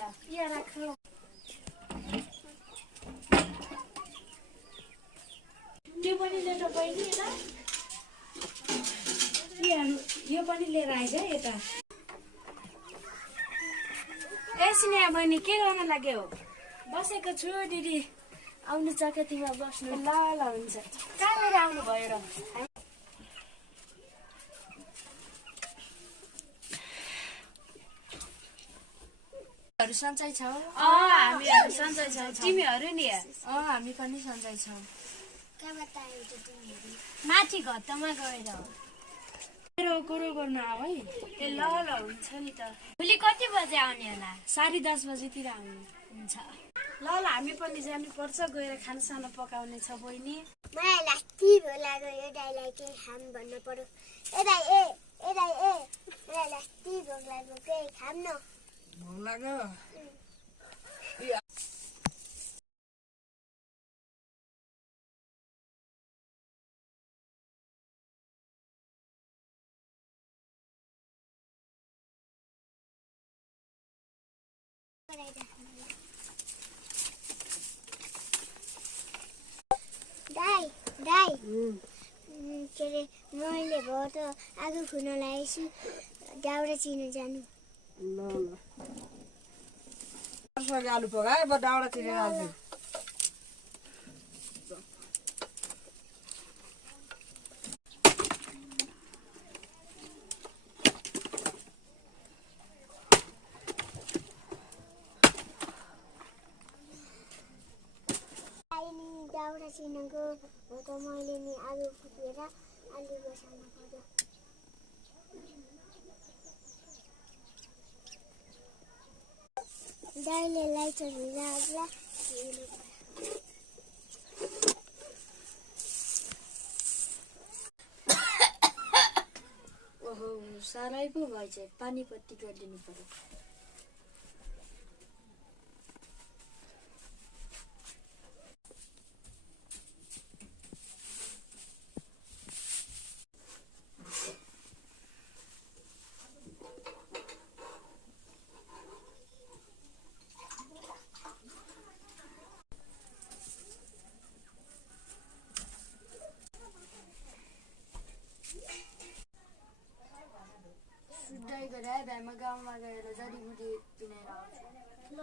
यहाँ राख त्यो पनि लिएर बहिनी यो पनि लिएर आइज यता स्नेहा बहिनी के गर्न लाग्यो बसेको छु दिदी आउनु चकतीमा बस्नु ल हुन्छ कहाँ लिएर आउनु भयो र सन्चै छौ हामीहरु सन्चै छौ तिमीहरु नि हामी पनि सन्चै छौ कहाँबाट आयो त तिमीहरु माथि घत्तमा गएर मेरो कुरो गर्न आऊ है ए ल हुन्छ नि त भोलि कति बजे आउने होला 10:30 बजेतिर आउनु हुन्छ ल हामी पनि जानु पर्छ गएर खानासाना पकाउने छ बहिनी मलाई लास्टी भो लाग्यो यो दाइलाई के खाम भन्न पर्यो ए दाइ मलाई लास्टी भो लाग्यो के खाम न भोक लाग्यो दाइ के अरे मैले भयो त आगो खुन लागेपछि दाउरा चिर्न जानु ल आलु पकाए अब दाउरा चिरेर आउँछु दाउरा चिर्नको हो त मैले नि आलु फुटेर आलु बसाल्नु पर्यो दाइले लाइटहरू लाग्ला ओहो साह्रै पो भएछ पानी पट्टी गरिदिनु पर्यो सुत्दै गएर भ्यामा गाउँमा गएर जडीबुटी किनेर आउँछु ल